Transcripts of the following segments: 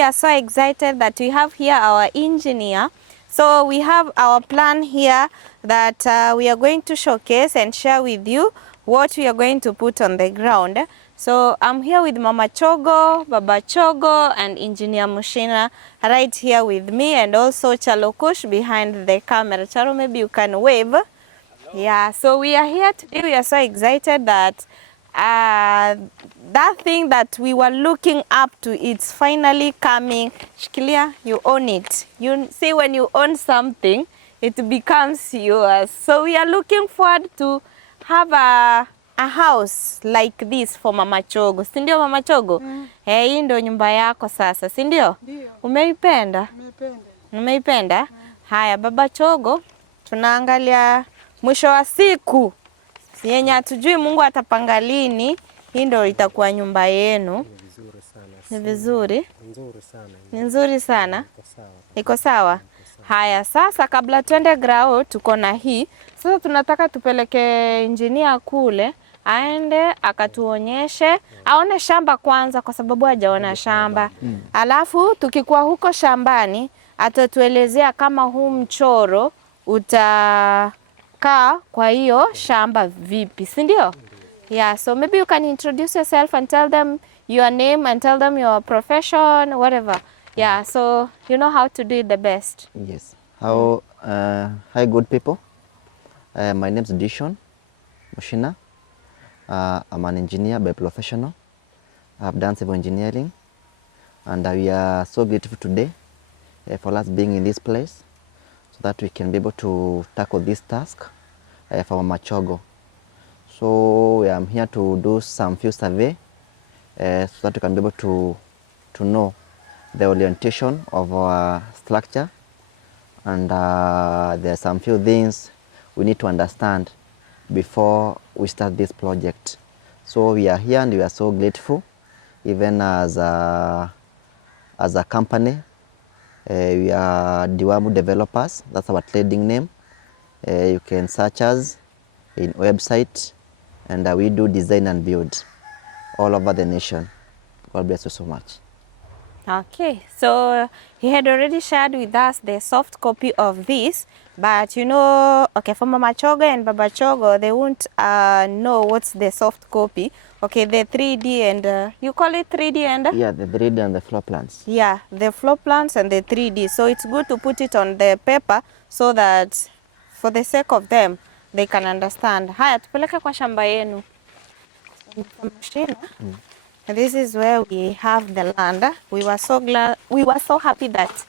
we are so excited that we have here our engineer. So we have our plan here that we are going to showcase and share with you what we are going to put on the ground. So I'm here with Mama Chogo, Baba Chogo, and Engineer Mushina right here with me, and also Chalokush behind the camera. Charo, maybe you can wave. Hello. Yeah, so we are here today. We are so excited that that thing that we were looking up to, it's finally coming. Shikilia, you own it. You see, when you own something, it becomes yours. So we are looking forward to have a house like this for Mama Chogo. Si ndio Mama Chogo? Hii ndio nyumba yako sasa, si ndio? Ndio. Umeipenda? Umeipenda. Umeipenda? Haya, Baba Chogo, tunaangalia mwisho wa siku. Yenye hatujui Mungu atapanga lini, hii ndio itakuwa nyumba yenu. Ni vizuri sana. Ni vizuri? Nzuri sana. Ni nzuri sana? Iko sawa. Iko sawa? Haya, sasa kabla tuende grao tuko na hii. Sasa tunataka tupeleke engineer kule, aende akatuonyeshe, aone shamba kwanza kwa sababu hajaona shamba. Alafu tukikuwa huko shambani, atatuelezea kama huu mchoro utakaa kwa hiyo shamba vipi, si ndio? Yeah, so maybe you can introduce yourself and tell them your name and tell them your profession, whatever. Yeah, so you know how to do it the best. Yes. Hi, good people. My name is Dishon Mushina. I'm an engineer by professional. I've done civil engineering, and we are so grateful today for us being in this place, so that we can be able to tackle this task for Mama Chogo. So I'm here to do some few survey so that we can be able to know the orientation of our structure, and there are some few things we need to understand before we start this project. So we are here and we are so grateful, even as a company. We are Diwamu Developers, that's our trading name. You can search us in website, and we do design and build all over the nation. God bless you so much. Okay, so he had already shared with us the soft copy of this, but you know, okay, for Mama Chogo and Baba Chogo, they won't know what's the soft copy. Okay, the 3D and you call it 3D and? Yeah, the 3D and the floor plans. Yeah, the floor plans and the 3D. So it's good to put it on the paper so that for the sake of them, they can understand. Haya, tupeleke kwa shamba yenu. This is where we have the land. We were so glad, we were so happy that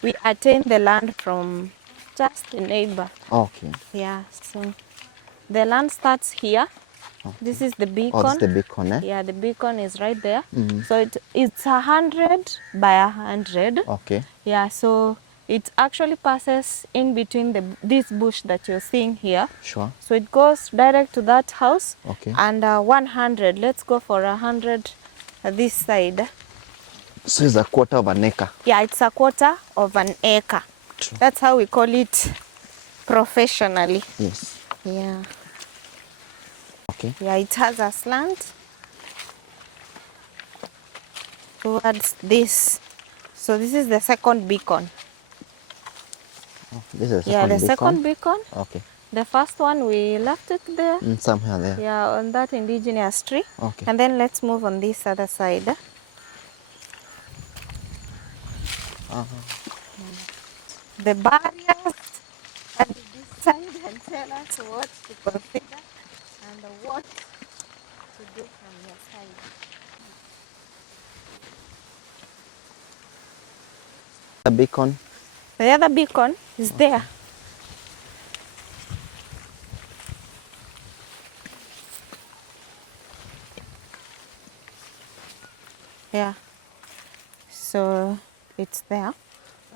we attained the land from just a neighbor. Okay. Yeah, so the land starts here. Okay. This is the beacon. Oh, this is the beacon, eh? Yeah, the beacon is right there. So it's 100 by 100. Okay. Yeah, so it actually passes in between this bush that you're seeing here. Sure. So it goes direct to that house. Okay. And 100. Let's go for 100 this side. So it's a quarter of an acre. Yeah, it's a quarter of an acre. True. That's how we call it professionally. Yes. Yeah. Okay. Yeah, it has a slant towards this. So this is the second beacon. Oh, this is the second yeah, the beacon. Second beacon. Okay. The first one, we left it there. Somewhere there. Yeah, on that indigenous tree. Okay. And then let's move on this other side. The barriers and decide and tell us what to consider and what to do from your side. The beacon. The other beacon is there. Yeah, so it's there.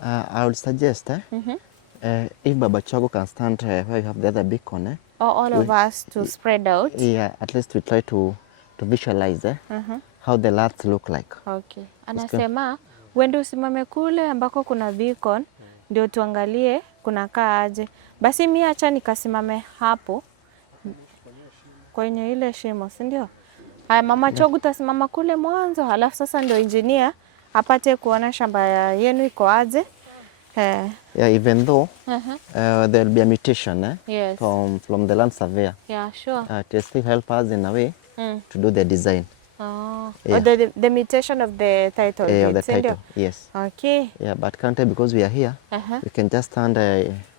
I would suggest if Baba Chogo can stand where you have the other beacon, Or all of us to spread out. Yeah, at least we try to visualize how the lands look like. Okay. Anasema wende usimame kule ambako kuna beacon ndio tuangalie kunakaa aje. Basi mimi acha nikasimame hapo kwenye ile shimo, si ndio? Haya, Mama Chogo tasimama kule mwanzo, halafu sasa ndio engineer apate kuona shamba yenu iko aje. Yeah, even though there will be a mutation yes. from the land surveyor. Yeah, sure. To still help us in a way to do the design. Oh, yeah. The mutation of the title deed. Of the title, yes. Okay. Yeah, but currently because we are here, we can just stand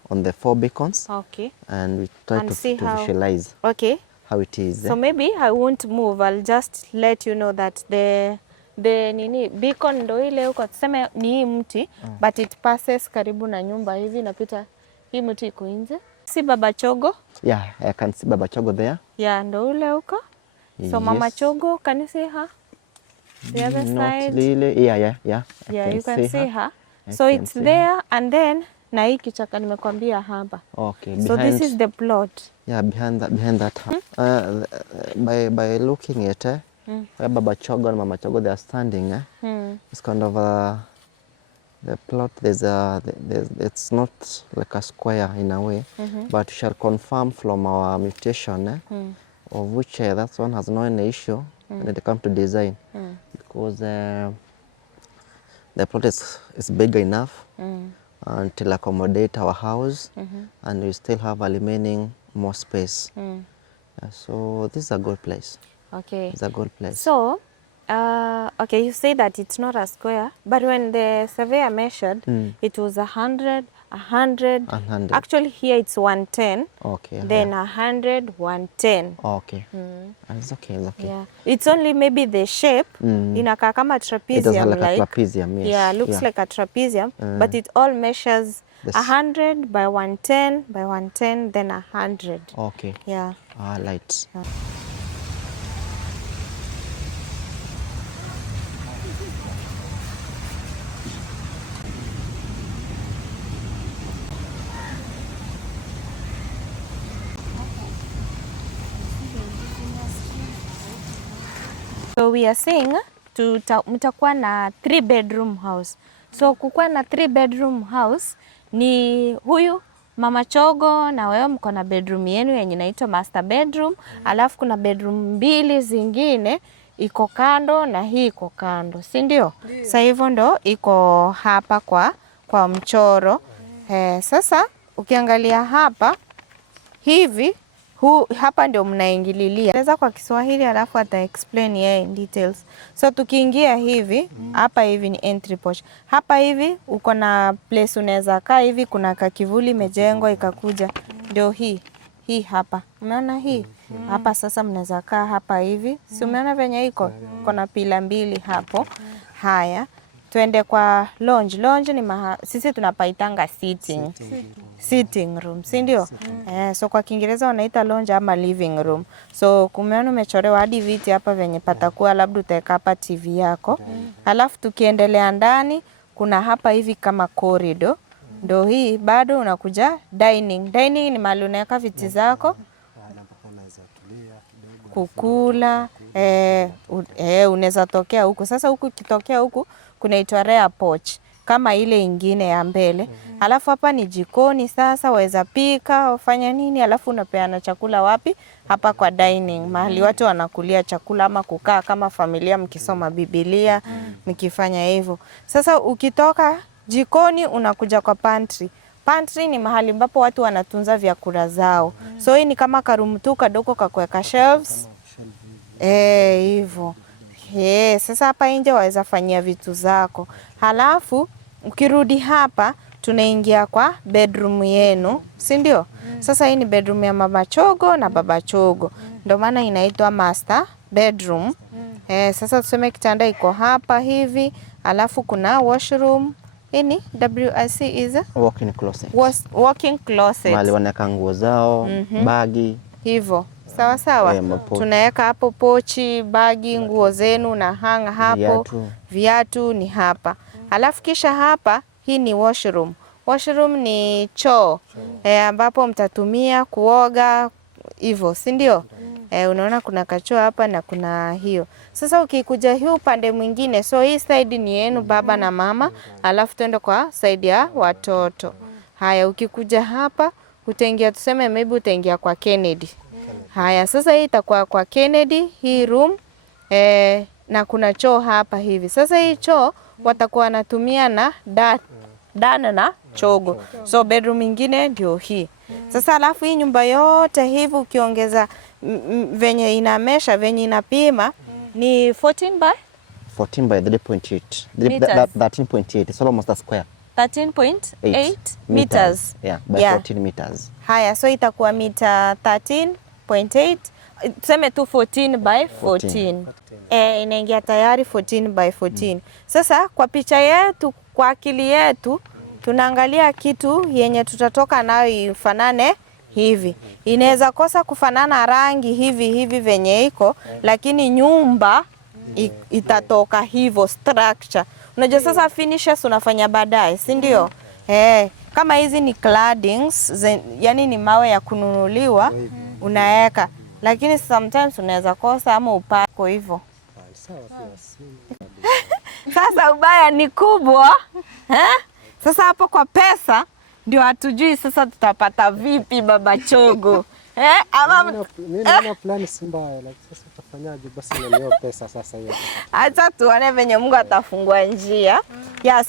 on the 4 beacons. Okay. And we try and to how, visualize how it is. So maybe I won't move. I'll just let you know that the nini beacon ndo ile huko tuseme ni hii mti but it passes karibu na nyumba hivi napita hii mti iko nje. Si Baba Chogo? Yeah, I can see Baba Chogo there. Yeah, ndo ule huko. So Mama Chogo, can you see her? The other side? Really. Yeah. Yeah, you can see her. So it's there and then na hii kichaka nimekwambia hapa. Okay. So this is the plot. Yeah, behind that. By looking at where Baba Chogo and Mama Chogo they are standing, it's kind of the plot. It's not like a square in a way, but we shall confirm from our mutation of which that one has no any issue when it comes to design, because the plot is big enough to accommodate our house, and we still have a remaining more space. So this is a good place. Okay. It's a good place. So, okay, you say that it's not a square, but when the surveyor measured, it was 100. Actually, here it's 110. Okay. Then 100, 110. Okay. It's okay. Yeah. It's only maybe the shape. Inakaa kama trapezium. It does like a trapezium, yes. Yeah, looks like a trapezium, but it all measures 100 by 110 by 110, then 100. Okay. Yeah. Light. Yeah. So we are saying mtakuwa na 3-bedroom house. So kukuwa na 3-bedroom house ni huyu Mama Chogo na wewe mko na bedroom yenu yenye inaitwa master bedroom, alafu kuna bedroom 2 zingine iko kando na hii iko kando, si ndio? Sasa hivyo ndo iko hapa kwa mchoro. Sasa ukiangalia hapa hivi hapa ndio mnaingililia. Naweza kwa Kiswahili alafu ata explain yeye in details. So tukiingia hivi, hapa hivi ni entry porch. Hapa hivi uko na place unaweza kaa hivi, kuna kakivuli imejengwa ikakuja. Ndio hii hapa. Umeona hii? Hapa sasa mnaweza kaa hapa hivi. Si umeona venye iko? Kuna pila 2 hapo. Haya. Tuende kwa lounge. Lounge ni sisi tunapaitanga sitting room, si ndio? So kwa Kiingereza wanaita lounge ama living room. So kumeona umechorewa hadi viti hapa venye patakuwa labda utaweka hapa TV yako. Alafu tukiendelea ndani kuna hapa hivi kama corridor. Ndio hii bado unakuja dining. Dining ni mahali unaweka viti zako kukula. Unaweza tokea huku. Sasa huku kitokea huku kunaitwa rear porch kama ile ingine ya mbele. Alafu hapa ni jikoni, sasa waweza pika, ufanya nini, alafu unapeana chakula wapi? Hapa kwa dining, mahali watu wanakulia chakula ama kukaa kama familia mkisoma Biblia, mkifanya hivyo. Sasa ukitoka jikoni unakuja kwa pantry. Pantry ni mahali ambapo watu wanatunza vyakula zao. So hii ni kama karumu tu kadogo kakuweka shelves. Hivyo. Sasa hapa nje waweza fanyia vitu zako. Halafu ukirudi hapa tunaingia kwa bedroom yenu, si ndio? Sasa hii ni bedroom ya Mama Chogo na Baba Chogo. Ndio maana inaitwa master bedroom. Sasa tuseme kitanda iko hapa hivi, alafu kuna washroom. Hii ni WIC is walk-in closet. Walk-in closet. Mahali wanaweka nguo zao, bagi. Hivyo. Sawa sawa. Tunaweka hapo pochi, bagi, nguo zenu na hanga hapo. Viatu ni hapa. Alafu kisha hapa hii ni washroom. Washroom ni choo ambapo mtatumia kuoga hivyo, si ndio? Unaona kuna kachoo hapa na kuna hiyo. Sasa ukikuja hii upande mwingine, so hii side ni yenu baba na mama, alafu tuende kwa side ya watoto. Haya, ukikuja hapa utaingia, tuseme maybe utaingia kwa Kennedy. Haya, sasa hii itakuwa kwa Kennedy, hii room na kuna choo hapa hivi. Sasa hii choo watakuwa wanatumia na Dan na Chogo. So bedroom ingine ndio hii. Sasa alafu hii nyumba yote hivi ukiongeza venye inamesha, venye inapima ni 14 by 3.8. 13.8. It's almost a square. 13.8 meters. Yeah, by 14 meters. Haya, so itakuwa mita 13.8, tuseme tu 14 by 14. Inaingia tayari 14 by 14. Sasa kwa picha yetu, kwa akili yetu, tunaangalia kitu yenye tutatoka nayo ifanane hivi. Inaweza kosa kufanana rangi hivi venye iko, lakini nyumba itatoka hivyo structure. Unajua sasa finishes unafanya baadaye, si ndio? Kama hizi ni claddings, yani ni mawe ya kununuliwa unaweka, lakini sometimes unaweza kosa ama upako hivyo. Sasa ubaya ni kubwa. Sasa hapo kwa pesa ndio hatujui sasa tutapata vipi Baba Chogo. Mimi naona plan si mbaya, lakini sasa utafanyaje basi na hiyo pesa sasa hiyo? Acha tuone venye Mungu atafungua njia.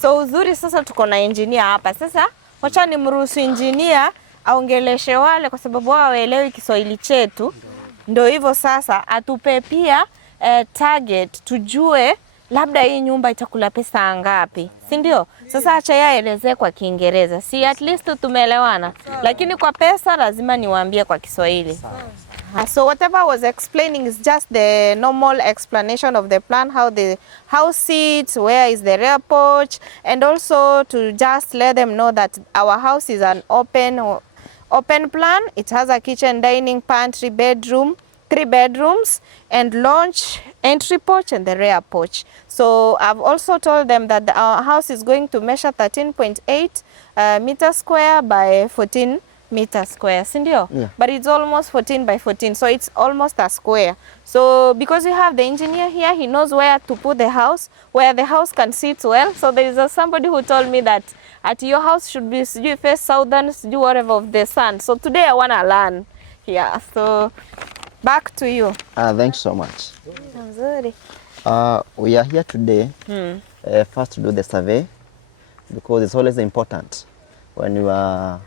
So uzuri sasa tuko na engineer hapa. Sasa wacha nimruhusu engineer aongeleshe wale, kwa sababu wao waelewi Kiswahili chetu. Ndio hivyo sasa atupe pia target, tujue labda hii nyumba itakula pesa ngapi, si ndio? Sasa acha yeye aelezee kwa Kiingereza, si at least tumeelewana, lakini kwa pesa lazima niwaambie kwa Kiswahili. So whatever I was explaining is just the normal explanation of the plan, how the house sits, where is the rear porch, and also to just let them know that our house is an open plan. It has a kitchen, dining, pantry, bedroom, 3 bedrooms, and lounge, entry porch, and the rear porch. So I've also told them that our house is going to measure 13.8 meter square by 14 meter square, sindio? Yeah. But it's almost 14 by 14, so it's almost a square. So because we have the engineer here, he knows where to put the house, where the house can sit well. So there is somebody who told me that at your house should be face southern, whatever of the sun. So today I want to learn. Yeah, so back to you. Thanks so much. Nzuri. We are here today first to do the survey, because it's always important when you are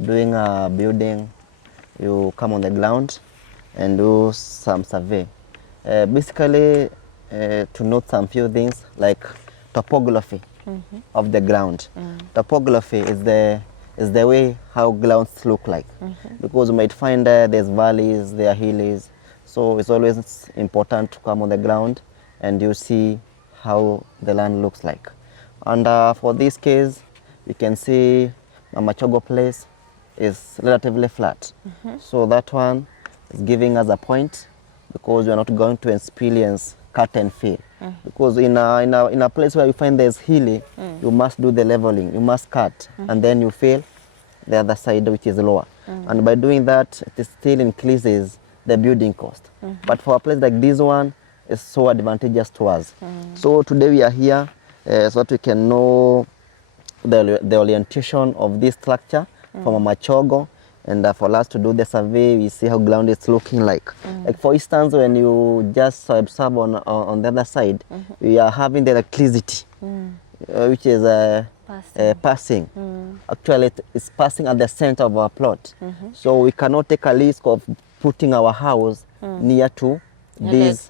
doing a building, you come on the ground and do some survey. Basically, to note some few things like topography of the ground. Topography is the way how grounds look like, because you might find there's valleys, there are hills, so it's always important to come on the ground and you see how the land looks like. And for this case, you can see Mama Chogo place is relatively flat, so that one is giving us a point, because we are not going to experience cut and fill. Because in a place where you find there's hilly, you must do the leveling, you must cut, and then you fill the other side which is lower. And by doing that, it still increases the building cost. But for a place like this one, it's so advantageous to us. So today we are here so that we can know the orientation of this structure from Mama Chogo, and for us to do the survey, we see how ground is looking like. Like for instance, when you just observe on the other side, we are having the electricity, which is passing. Actually, it's passing at the center of our plot. So we cannot take a risk of putting our house near to these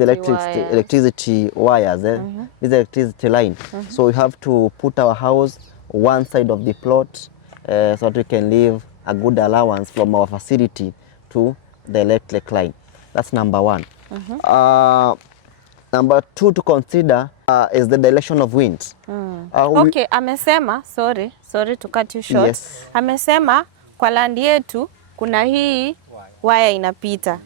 electricity wires, this electricity line. So we have to put our house one side of the plot, so that we can leave a good allowance from our facility to the electric line. That's number one. Number two to consider is the direction of wind. Okay, amesema, sorry to cut you short. Yes. Amesema kwa land yetu kuna hii waya inapita.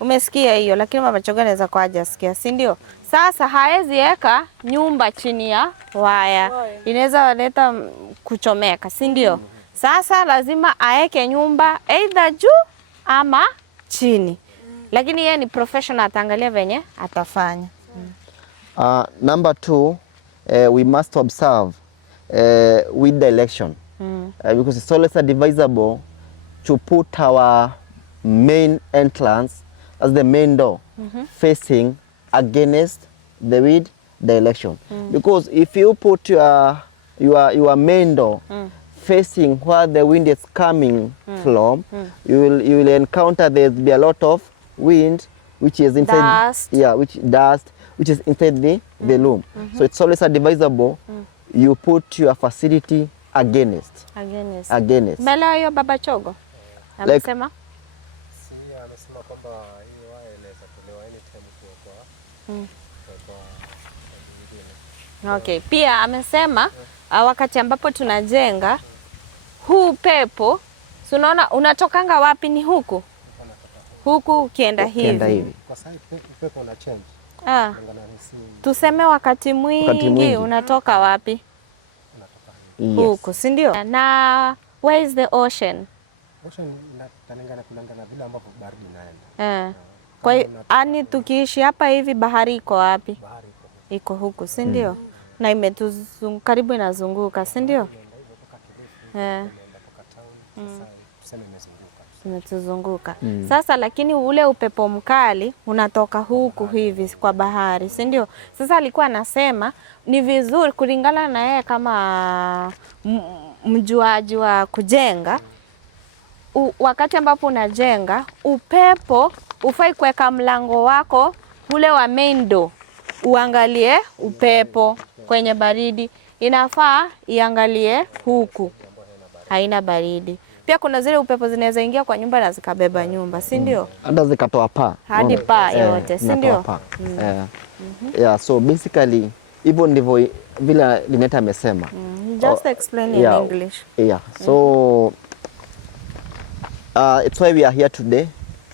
Umesikia hiyo, lakini Mama Chogo anaweza kwa hajasikia, si ndio? Sasa haezi eka nyumba chini ya waya. Inaweza leta kuchomeka, si ndio? Sasa lazima aeke nyumba either juu ama chini. Lakini yeye ni professional, ataangalia venye atafanya. Number two, we must observe with direction, because it's always advisable to put our main entrance as the main door facing against the wind direction. Because if you put your main door facing where the wind is coming from, you will encounter there'll be a lot of wind which is inside which is inside the room. So it's always advisable you put your facility against. Mela hiyo Baba Chogo amesema amesema kwamba hii waya inaweza tolewa anytime kwa Okay, pia amesema wakati ambapo tunajenga huu pepo, unaona unatokanga wapi? Ni huku ukienda hivi. Kwa sababu pepo una change. Tuseme wakati mwingi unatoka wapi? Unatoka huku, si ndio? Na where is the ocean? Ocean inalingana kulingana vile ambavyo baridi inaenda. Kwa hiyo ani tukiishi hapa hivi bahari iko wapi? Bahari iko huku, si ndio? Na imetuzunguka, karibu inazunguka, si ndio? Imetuzunguka. Sasa lakini ule upepo mkali unatoka huku hivi kwa bahari, si ndio? Sasa alikuwa anasema ni vizuri kulingana na yeye kama mjuaji wa kujenga, wakati ambapo unajenga upepo ufai kuweka mlango wako ule wa main door uangalie upepo kwenye baridi, inafaa iangalie huku haina baridi. Pia kuna zile upepo zinaweza ingia kwa nyumba na zikabeba nyumba, si ndio? Hata zikatoa paa. Hadi paa yote, si ndio? Yeah, so basically hivyo ndivyo vile Lineta amesema. Just explain in English. Yeah. So it's why we are here today,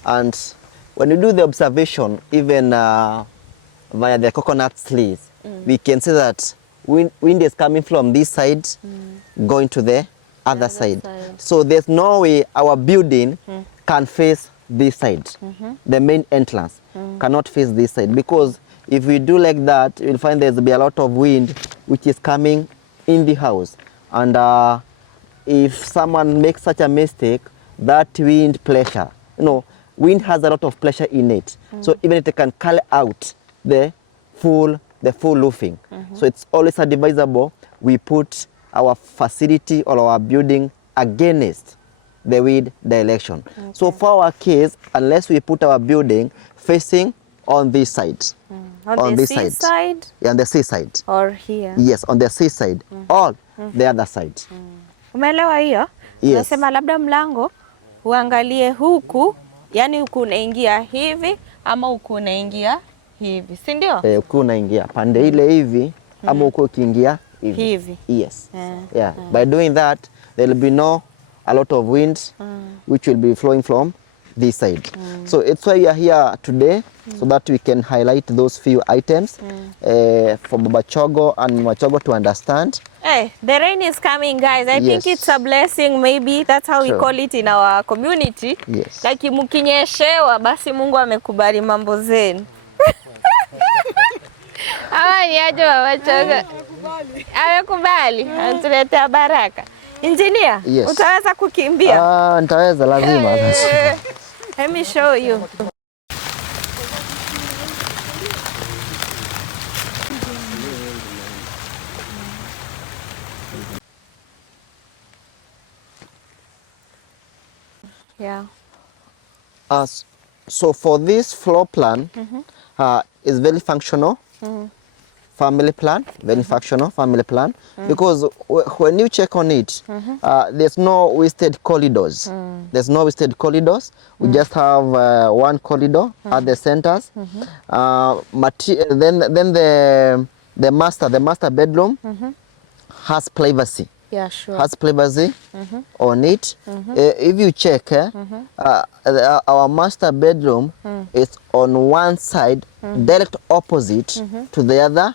and when you do the observation even via the coconut trees, we can see that wind is coming from this side going to the other side. So there's no way our building can face this side. The main entrance cannot face this side, because if we do like that, you'll find there's be a lot of wind which is coming in the house, and if someone makes such a mistake, that wind pressure, wind has a lot of pressure in it, so even it can carry out the full roofing. So it's always advisable we put our facility or our building against the wind direction. So for our case, unless we put our building facing on this side, on this side, yeah, on the seaside, or here, yes, on the seaside, or the other side. Umeelewa hiyo? Yes. Nasema labda mlango uangalie huku, yani huku unaingia hivi ama huku unaingia hivi, si ndio? Huku unaingia pande ile hivi ama huku ukiingia hivi. Yes. Yeah. By doing that, there will be a lot of wind which will be flowing from this side. So it's why we are here today, so that we can highlight those few items for Baba Chogo and Mama Chogo to understand. Hey, the rain is coming, guys. I think it's a blessing, maybe. That's how we call it in our community. Yes. Like mkinyeshewa, basi Mungu amekubali mambo zenu. Hawa ni aje Baba Chogo? Amekubali. Anatuletea baraka. Engineer, utaweza kukimbia? Nitaweza, lazima. Let me show you. Yeah. So for this floor plan, is very functional. Family plan, very functional family plan, because when you check on it, there's no wasted corridors. There's no wasted corridors. We just have one corridor at the centers. Then the master bedroom has privacy. Yeah, sure. Has privacy on it. If you check, our master bedroom is on one side, direct opposite to the other.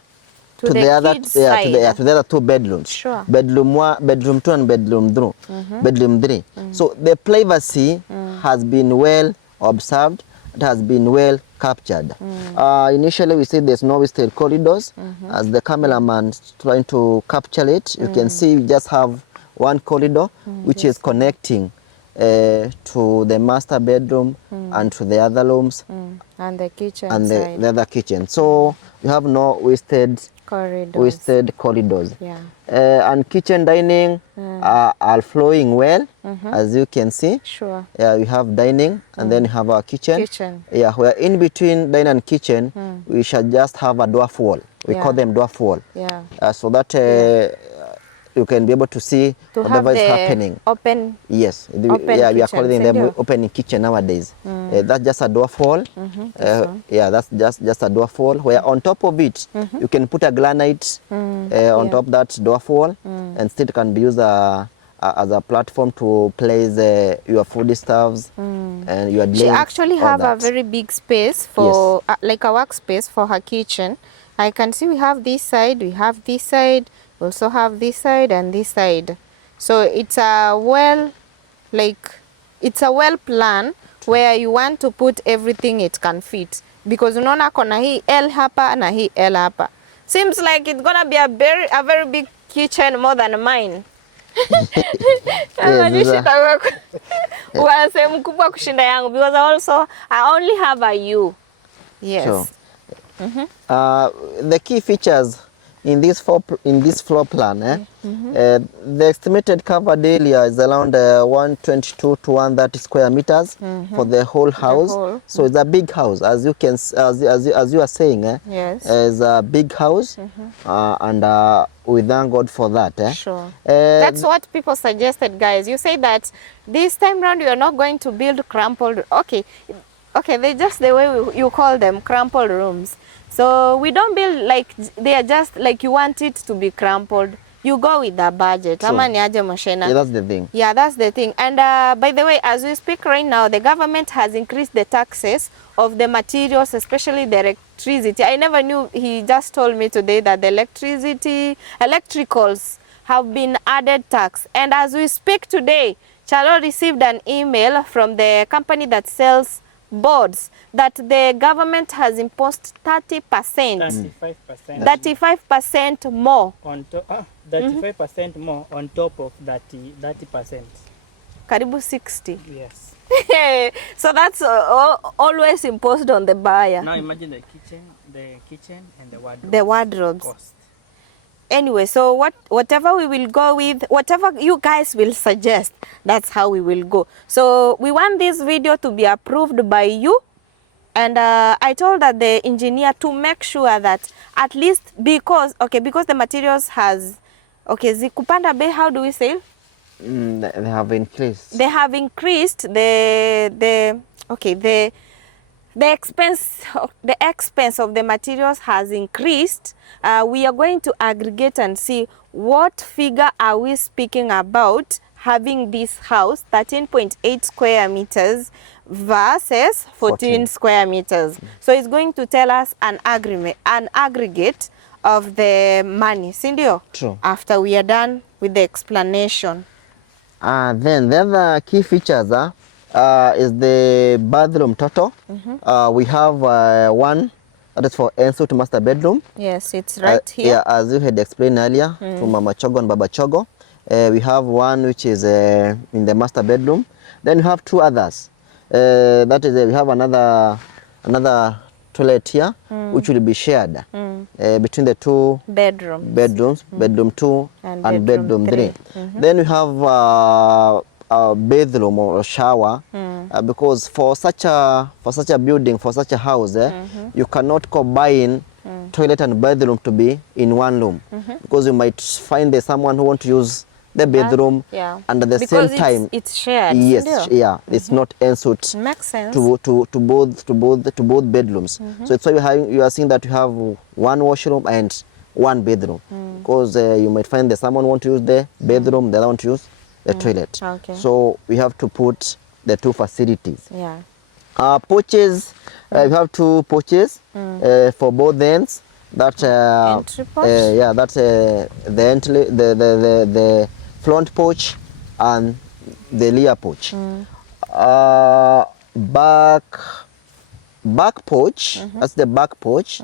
To the other two bedrooms. Sure. Bedroom 1, bedroom 2, and bedroom 3. So the privacy has been well observed. It has been well captured. Initially, we said there's no wasted corridors. As the cameraman trying to capture it, you can see we just have one corridor which is connecting to the master bedroom and to the other rooms and the kitchen and the other kitchen. So you have no wasted corridors. Yeah. And kitchen dining are flowing well, as you can see. Sure. Yeah, we have dining and then we have our kitchen. Yeah, where in between dining and kitchen, we shall just have a dwarf wall. We call them dwarf wall. Yeah. So that you can be able to see To whatever have is the happening. Open. Yes, Open yeah, we are kitchen, calling them sindio? open kitchen nowadays. That's just a dwarf wall. Yeah, that's just a dwarf wall where on top of it you can put a granite on top that dwarf wall, and still can be used as a platform to place your foodstuffs and your She drinks. actually have a very big space for like a workspace for her kitchen. I can see we have this side, we have this side, we also have this side and this side. So it's a well plan where you want to put everything it can fit, because unaona kona hii L hapa na hii L hapa. Seems like it's gonna be a very big kitchen, more than mine. Sehemu kubwa kushinda yangu, because I only have a U. Yes. Sure. The key features in this floor plan, the estimated covered area is around 122 to 130 square meters for the whole house. So it's a big house, as you can as you are saying. Yes. It's a big house, and we thank God for that. Sure. That's what people suggested, guys. You say that this time round you are not going to build crumpled. Okay, they just the way you call them crumpled rooms. So we don't build like they are just like you want it to be crumpled. You go with the budget. Sure. Ama ni aje Moshena? Yeah, that's the thing. Yeah, that's the thing. And by the way, as we speak right now, the government has increased the taxes of the materials, especially the electricity. I never knew. He just told me today that the electricals have been added tax. And as we speak today, Chalo received an email from the company that sells boards that the government has imposed 30%. 35% more. On 35% more on top of that 30%. Karibu 60. Yes. So that's always imposed on the buyer. Now imagine the kitchen and the wardrobe. The wardrobes. Cost. Anyway, so whatever we will go with, whatever you guys will suggest, that's how we will go. So we want this video to be approved by you. And I told that the engineer to make sure that at least because the materials has, zikupanda bei, how do we say? They have increased. They have increased the expense of the materials has increased. We are going to aggregate and see what figure are we speaking about having this house 13.8 square meters versus 14 square meters. So it's going to tell us an aggregate of the money, sindio? True. After we are done with the explanation. Then the other key features is the bathroom total. We have one that is for ensuite master bedroom. Yes, it's right here. Yeah, as you had explained earlier from Mama Chogo and Baba Chogo. We have one which is in the master bedroom. Then we have two others. That is, we have another toilet here, which will be shared between the two bedrooms, bedroom 2 and bedroom 3. Then we have a bedroom or a shower, because for such a building, for such a house, you cannot combine toilet and bedroom to be in one room, because you might find there's someone who want to use the bedroom and at the because same time it's shared. Yes, yeah, it's not ensuite. Makes sense. To both bedrooms. So it's why you are seeing that you have one washroom and one bedroom, because you might find that someone want to use the bedroom, the other want to use the toilet. Okay. So we have to put the two facilities. Yeah. Porches, we have two porches for both ends. That entry porch? that's the front porch and the rear porch. Back porch, that's the back porch,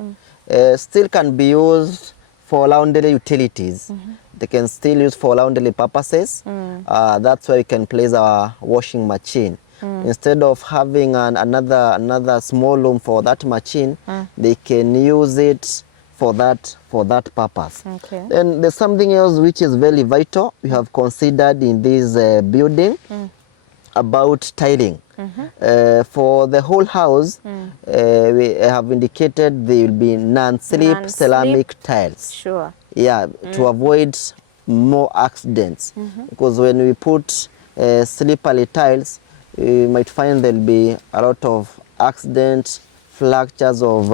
still can be used for laundry utilities. They can still use for laundry purposes. That's where you can place our washing machine. Instead of having another small room for that machine, they can use it for that purpose. Okay. Then there's something else which is very vital we have considered in this building about tiling. For the whole house, we have indicated there will be non-slip ceramic tiles. Sure. Yeah, to avoid more accidents. Because when we put slippery tiles, you might find there will be a lot of accidents, fractures of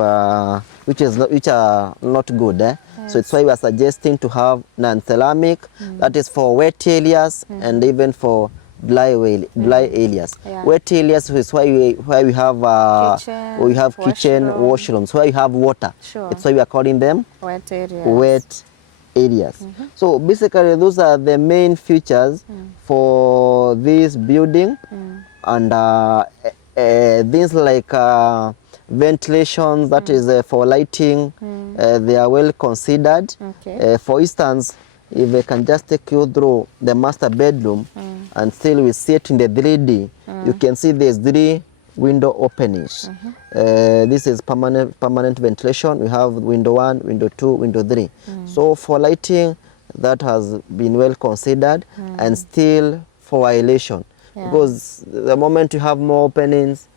which are not good. Yes. So it's why we are suggesting to have non-ceramic. That is for wet areas and even for dry areas. Yeah. Wet areas is why we have kitchen, washrooms, where you have water. Sure. It's why we are calling them Wet areas. Wet areas. So basically those are the main features for this building, and things like ventilation, that is for lighting, they are well considered. Okay. For instance, if I can just take you through the master bedroom and still we see it in the 3D, you can see there's 3 window openings. This is permanent ventilation. We have window 1, window 2, window 3. So for lighting, that has been well considered, and still for violation. Because the moment you have more openings,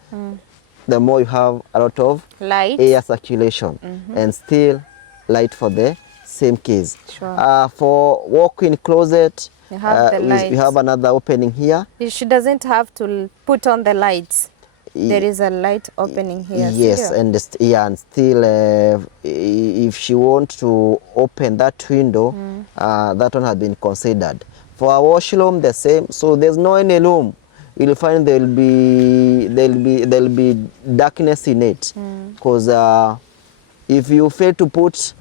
the more you have a lot of Light. air circulation, and still light for the same case. Sure. For walk-in closet, You have the we have another opening here. She doesn't have to put on the lights. There is a light opening here. Yes, still. and still, if she wants to open that window, that one has been considered. For our washroom, the same. So there's no any room. You'll find there'll be darkness in it, because if you fail to put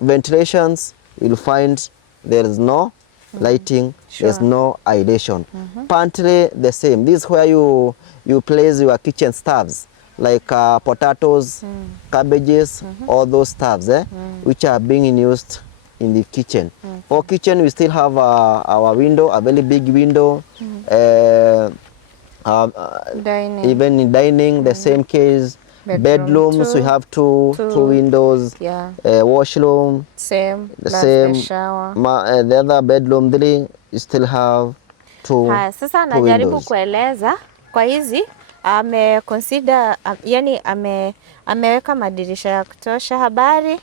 ventilations, you'll find there is no lighting. Sure. There's no aeration. Pantry, the same. This is where you place your kitchen stuffs, like potatoes, cabbages, all those stuffs, which are being used in the kitchen. For kitchen, we still have our window, a very big window. Dining. Even in dining, the same case. Bedrooms, we have two windows. Yeah. Washroom, Same. the Plus same. the shower. The other bedroom 3, you still have two Sasa najaribu windows. kueleza kwa hizi consider, yani ameweka madirisha ya kutosha. Habari,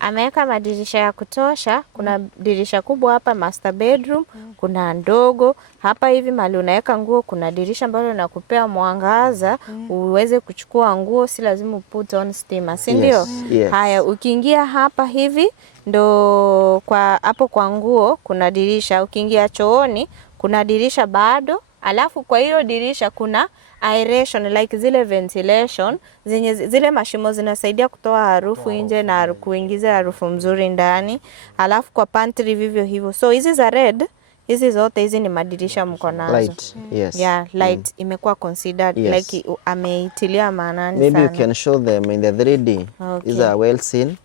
ameweka madirisha ya kutosha. Kuna dirisha kubwa hapa master bedroom, kuna ndogo hapa hivi mali unaweka nguo, kuna dirisha ambalo linakupea mwangaza uweze kuchukua nguo, si lazima put on steamer, si ndio? Yes, yes. Haya, ukiingia hapa hivi ndo kwa hapo kwa nguo kuna dirisha. Ukiingia chooni kuna dirisha bado, alafu kwa hilo dirisha kuna aeration, like zile ventilation zenye zile mashimo zinasaidia kutoa harufu nje na kuingiza harufu mzuri ndani. Alafu kwa pantry vivyo hivyo. So hizi za red, hizi zote hizi ni madirisha mko nazo. Light, yes. Yeah, light imekuwa considered, Yes. like ameitilia maanani Maybe sana. you can show them in the 3D. Okay. These are well seen.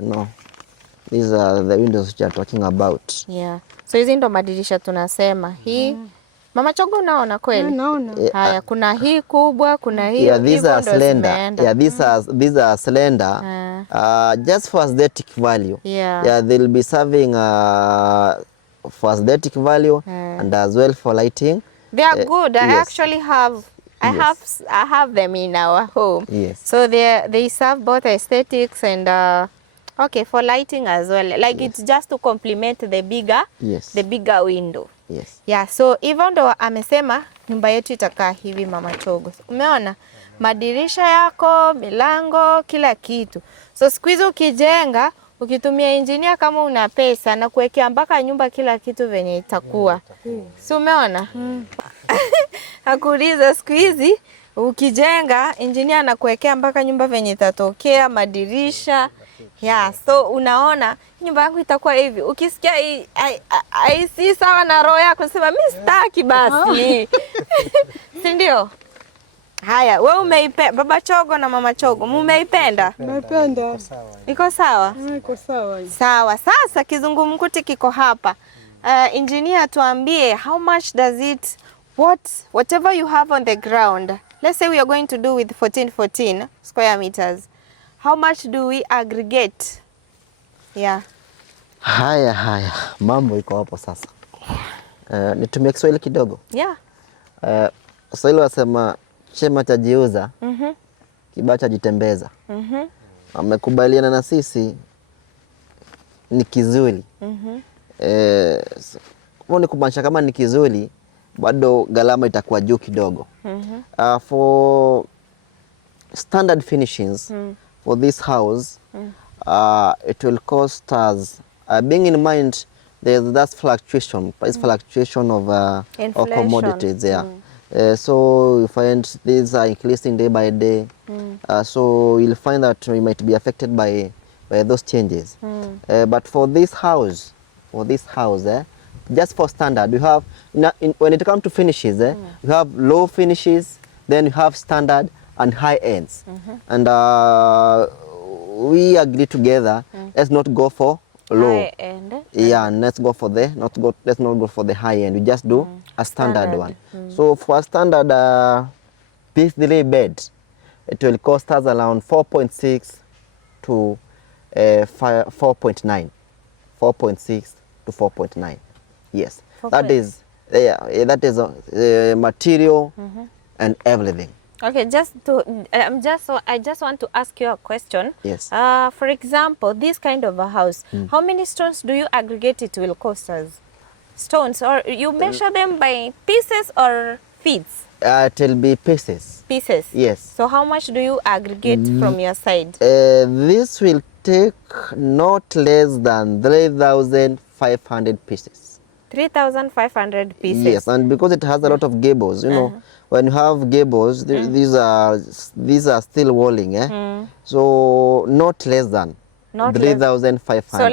No, these are the windows which are talking about. Yeah. So hizi ndo madirisha tunasema. Hii Mama Chogo unaona kweli? Naona. Haya, kuna hii kubwa, kuna hii. Yeah, these are slender. Yeah, these are slender. Just for aesthetic value. Yeah. Yeah, they'll be serving for aesthetic value and as well for lighting. They are good. I yes. actually have I have them in our home. Yes. So they serve both aesthetics and okay, for lighting as well. Like it's just to complement the bigger window. Yes. Yeah, so hivyo ndo amesema nyumba yetu itakaa hivi Mama Chogo. Umeona? Madirisha yako, milango, kila kitu. So siku hizo ukijenga, ukitumia engineer kama una pesa na kuwekea mpaka nyumba kila kitu venye itakuwa. Si umeona? Hakuuliza siku hizi ukijenga engineer anakuwekea mpaka nyumba venye itatokea, madirisha. Yeah, so unaona nyumba yangu itakuwa hivi. Ukisikia si sawa na roho yako sema mimi sitaki basi. Si ndio? Haya, wewe umeipenda Baba Chogo na Mama Chogo, mumeipenda? Naipenda. Iko sawa? Iko sawa. Sawa. Sasa kizungumkuti kiko hapa. Engineer tuambie how much does it whatever you have on the ground. Let's say we are going to do with 14 square meters. how much do we aggregate? Yeah. Haya, mambo iko hapo sasa. Nitumie Kiswahili kidogo. Yeah. Kiswahili wasema chema cha jiuza, kibaya cha jitembeza. Amekubaliana na sisi ni kizuri. Ni kumaanisha kama ni kizuri bado gharama itakuwa juu kidogo. For standard finishings for this house, it will cost us, being in mind there's that fluctuation, price fluctuation of commodities there. So you find these are increasing day by day. So you'll find that we might be affected by those changes. But for this house, just for standard, you have when it comes to finishes, you have low finishes, then you have standard and high ends. And we agree together, let's not go for low. High end. Yeah, and let's not go for the high end. We just do a standard one. So for a standard piece delay bed, it will cost us around 4.6 to 4.9. 4.6 to 4.9. Yes, that is material and everything. Okay, I just want to ask you a question. Yes. For example, this kind of a house, how many stones do you aggregate it will cost us? Stones, or you measure them by pieces or feet? It will be pieces. Pieces. Yes. So how much do you aggregate from your side? This will take not less than 3,500 pieces. 3,500 pieces. Yes, and because it has a lot of gables, you know, when you have gables, these are still walling, so not less than 3,500. So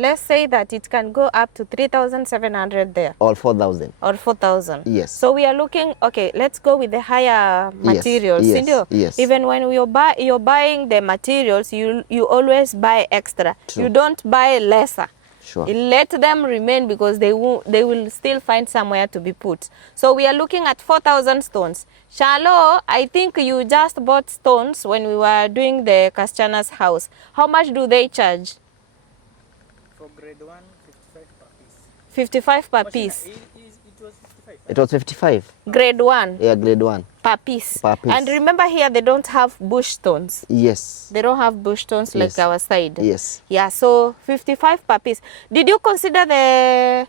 let's say that it can go up to 3,700 there. Or 4,000. Or 4,000. Yes. So we are looking, okay, let's go with the higher materials. Yes, yes. Even when you're buying the materials, you always buy extra. True. You don't buy lesser. Sure. Let them remain because they will still find somewhere to be put. So we are looking at 4,000 stones. Shalo, I think you just bought stones when we were doing the Kasichana's house. How much do they charge? For grade 1, 55 per piece. 55 per piece. It was 55. It was 55. Grade 1 Yeah, grade 1. per piece. Per piece. And remember here they don't have bush stones. Yes. They don't have bush stones like Yes. our side. Yes. Yeah, so 55 per piece. Did you consider the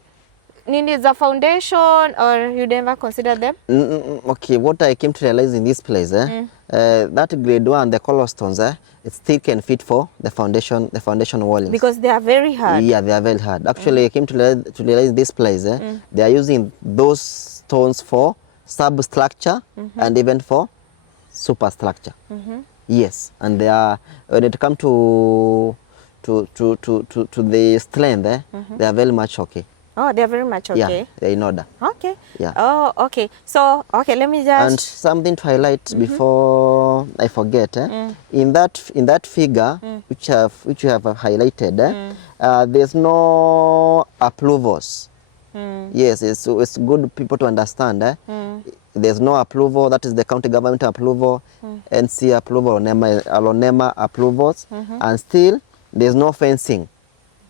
foundation or you never considered them? Okay, what I came to realize in this place, that grade 1, the color stones, it still can fit for the foundation wallings. Because they are very hard. Yeah, they are very hard. Actually, I came to realize this place, they are using those stones for substructure and even for superstructure. Yes, and they are, when it comes to the strength, they are very much okay. Oh, they are very much okay. Yeah, they're in order. Okay. Yeah. Oh, okay. So, okay, let me just... And something to highlight before I forget, in that figure which you have highlighted, there's no approvals. Yes, it's good people to understand. There's no approval, that is the county government approval, NC approval, Alonema approvals, and still there's no fencing.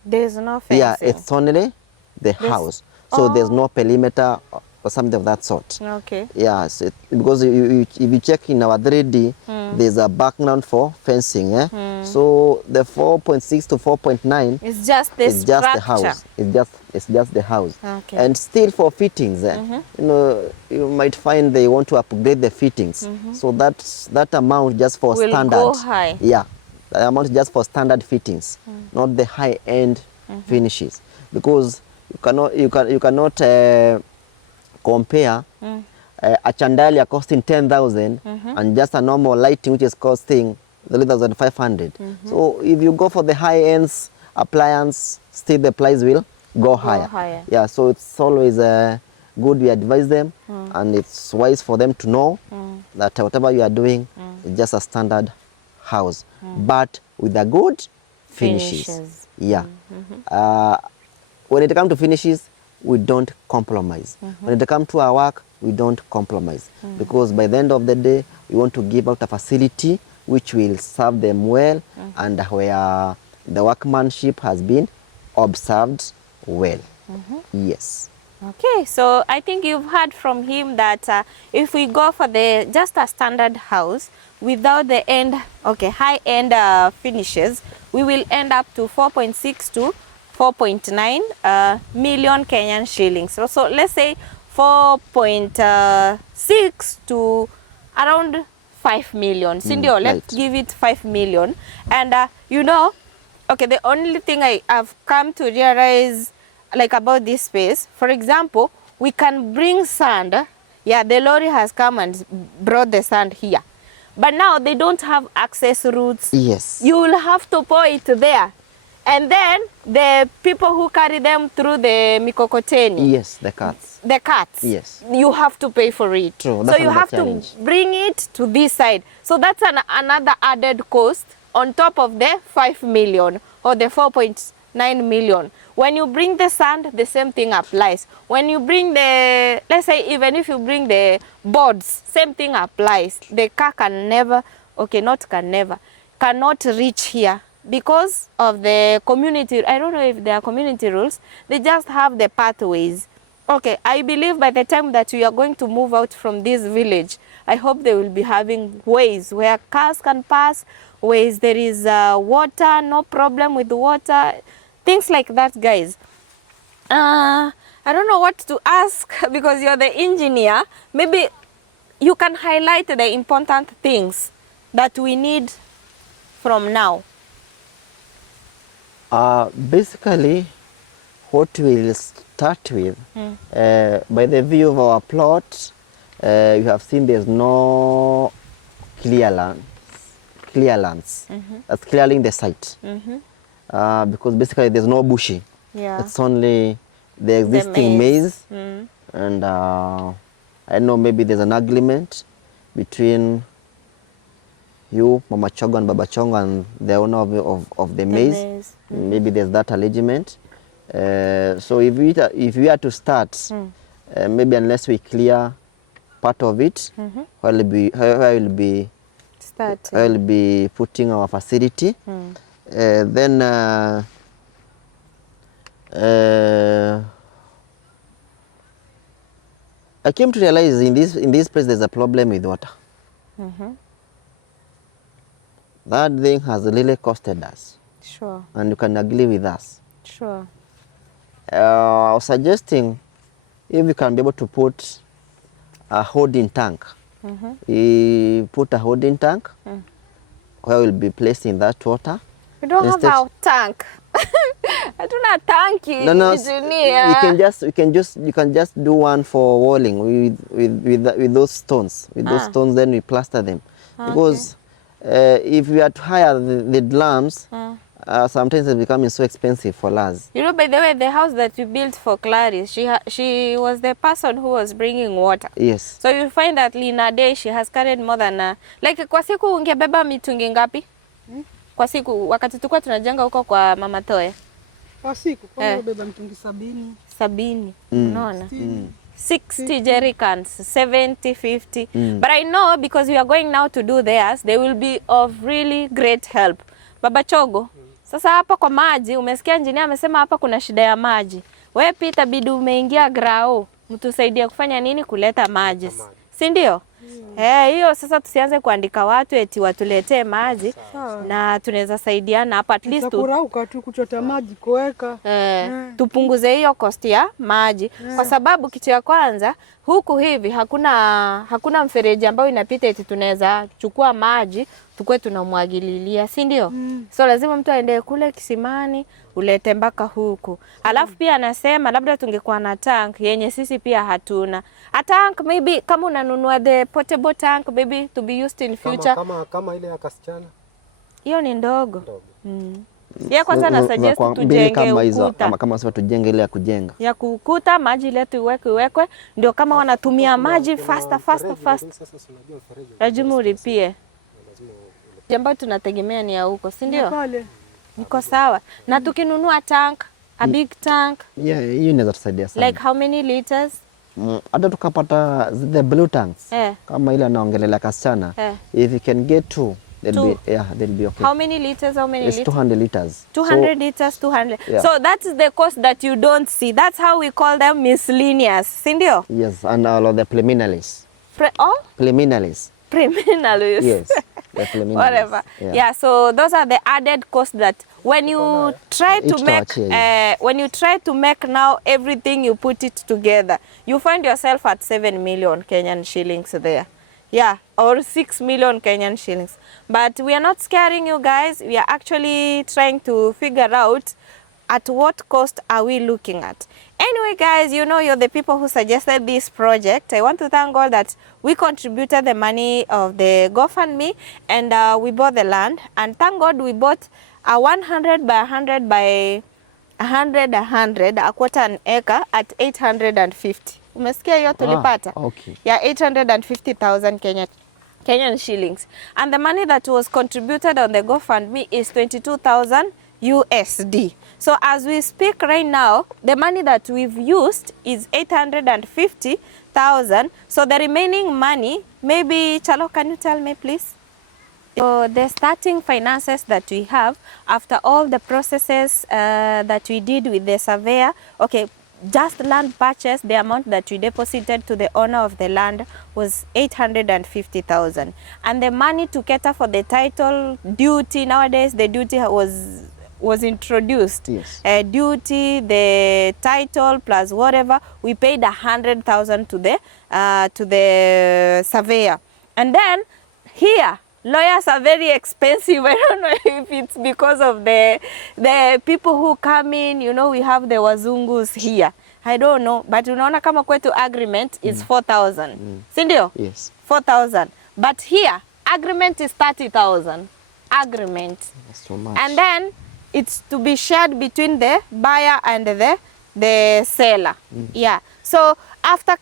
There's no fencing. Yeah, it's only the house. So there's no perimeter or something of that sort. Okay. Yes, because if you check in our 3D, there's a background for fencing. So the 4.6 to 4.9 It's just the is just the structure. house. It's just the house. Okay. And still for fittings, you know, you might find they want to upgrade the fittings. So that amount just for Will standard. go high. Yeah, the amount just for standard fittings, not the high end finishes, because you cannot compare a chandelier costing 10,000 and just a normal lighting which is costing 3,500. So if you go for the high ends appliance, still the price will go higher. Yeah, so it's always good we advise them, and it's wise for them to know that whatever you are doing is just a standard house, but with a good finishes. Yeah. When it comes to finishes, we don't compromise. When it comes to our work, we don't compromise, because by the end of the day, we want to give out a facility which will serve them well and where the workmanship has been observed well. Yes. Okay, so I think you've heard from him that if we go for the just a standard house without the high-end finishes, we will end up to 4.6 to 4.9 million Kenyan shillings. So let's say 4.6 to around 5 million. Sindio, let's give it 5 million. And you know, okay, the only thing I have come to realize like about this space, for example, we can bring sand. Yeah, the lorry has come and brought the sand here. But now they don't have access routes. Yes. You will have to pour it there. And then the people who carry them through the mikokoteni. Yes, the carts. The carts. Yes. You have to pay for it. True. So That's you have challenge. to bring it to this side. So that's another added cost on top of the 5 million or the 4.9 million. When you bring the sand, the same thing applies. When you bring the, let's say even if you bring the boards, same thing applies. The car can never, cannot reach here because of the community. I don't know if there are community rules. They just have the pathways. Okay, I believe by the time that we are going to move out from this village, I hope they will be having ways where cars can pass, ways there is water, no problem with the water. Things like that, guys. I don't know what to ask because you're the engineer. Maybe you can highlight the important things that we need from now. Basically, what we'll start with, by the view of our plot, you have seen there's no clear lands. That's clearing the site. Because basically there's no bushy. Yeah. It's only the existing maize. And I know maybe there's an agreement between you, Mama Chogo and Baba Chogo, and the owner of the maize. Maybe there's that arrangement. So if we are to start, maybe unless we clear part of it, I will be putting our facility. Then I came to realize in this place there's a problem with water. That thing has really costed us. Sure. And you can agree with us. Sure. I was suggesting if we can be able to put a holding tank. We put a holding tank where we'll be placing that water. We don't have our tank. I do not tank you, engineer. You can just do one for walling with those stones. With those stones, then we plaster them. Because if we are to hire the drums, sometimes it's becoming so expensive for us. You know, by the way, the house that we built for Clarice, she was the person who was bringing water. Yes. So you find that in a day she has carried more than like kwa siku ungebeba mitungi ngapi? Kwa siku wakati tulikuwa tunajenga huko kwa Mama Toya. Kwa siku kwa ungebeba mitungi 70. 70. Unaona? 60 jerrycans, 70, 50. But I know because we are going now to do theirs, they will be of really great help. Baba Chogo, sasa hapa kwa maji, umesikia engineer amesema hapa kuna shida ya maji. Wewe Peter bidi umeingia grao, mtusaidie kufanya nini kuleta maji. Si ndio? Hiyo sasa tusianze kuandika watu eti watuletee maji na tunaweza saidiana hapa at least kurauka tu kuchota maji kuweka. Tupunguze hiyo cost ya maji kwa sababu kitu ya kwanza huku hivi hakuna mfereji ambao inapita eti tunaweza chukua maji tukue tunamwagililia, si ndio? So lazima mtu aende kule kisimani ulete mpaka huku. Alafu pia anasema labda tungekuwa na tank yenye sisi pia hatuna. A tank maybe kama unanunua the portable tank maybe to be used in future. Kama ile ya kasichana. Hiyo ni ndogo. Ya kwanza na suggest tujenge ukuta. Kama sio tujenge ile ya kujenga. Ya kukuta maji ile tuwekwe ndio kama wanatumia maji faster. Lazima ulipie. Jambo tunategemea ni ya huko, si ndio? Niko sawa. Na tukinunua tank, a big tank. Yeah, hiyo inaweza tusaidia sana. Like how many liters? Hata tukapata the blue tanks. Kama ile anaongelea kasichana. If you can get two, they'll be okay. How many liters? How many It's liters? 200 liters. 200 liters, 200. Yeah. So that's the cost that you don't see. That's how we call them miscellaneous. Sindio? Yes, and all of the preliminaries. Oh? Preliminaries. Preliminaries. Yes. The preliminaries. Whatever. Yeah, so those are the added costs that when you try to make now everything you put it together, you find yourself at 7 million Kenyan shillings there. Yeah, or 6 million Kenyan shillings. But we are not scaring you guys. We are actually trying to figure out at what cost are we looking at. Anyway, guys, you know you're the people who suggested this project. I want to thank God that we contributed the money of the GoFundMe and we bought the land. And thank God we bought a 100 by 100 by 100, a quarter an acre at 850. Umesikia hiyo tulipata? Okay. Yeah, 850,000 Kenyan shillings. And the money that was contributed on the GoFundMe is 22,000 USD. So as we speak right now, the money that we've used is 850,000. So the remaining money, maybe, Chalo, can you tell me please? So the starting finances that we have after all the processes that we did with the surveyor, okay, just land purchase, the amount that we deposited to the owner of the land was 850,000. And the money to cater for the title duty, nowadays the duty was introduced. Yes. Duty, the title plus whatever, we paid 100,000 to the surveyor. And then here, lawyers are very expensive. I don't know if it's because of the people who come in, you know, we have the wazungus here. I don't know, but unaona kama kwetu agreement is 4,000. Sindio? Yes. 4,000. But here, agreement is 30,000. Agreement. That's so much. And then it's to be shared between the buyer and the seller. Yeah. So after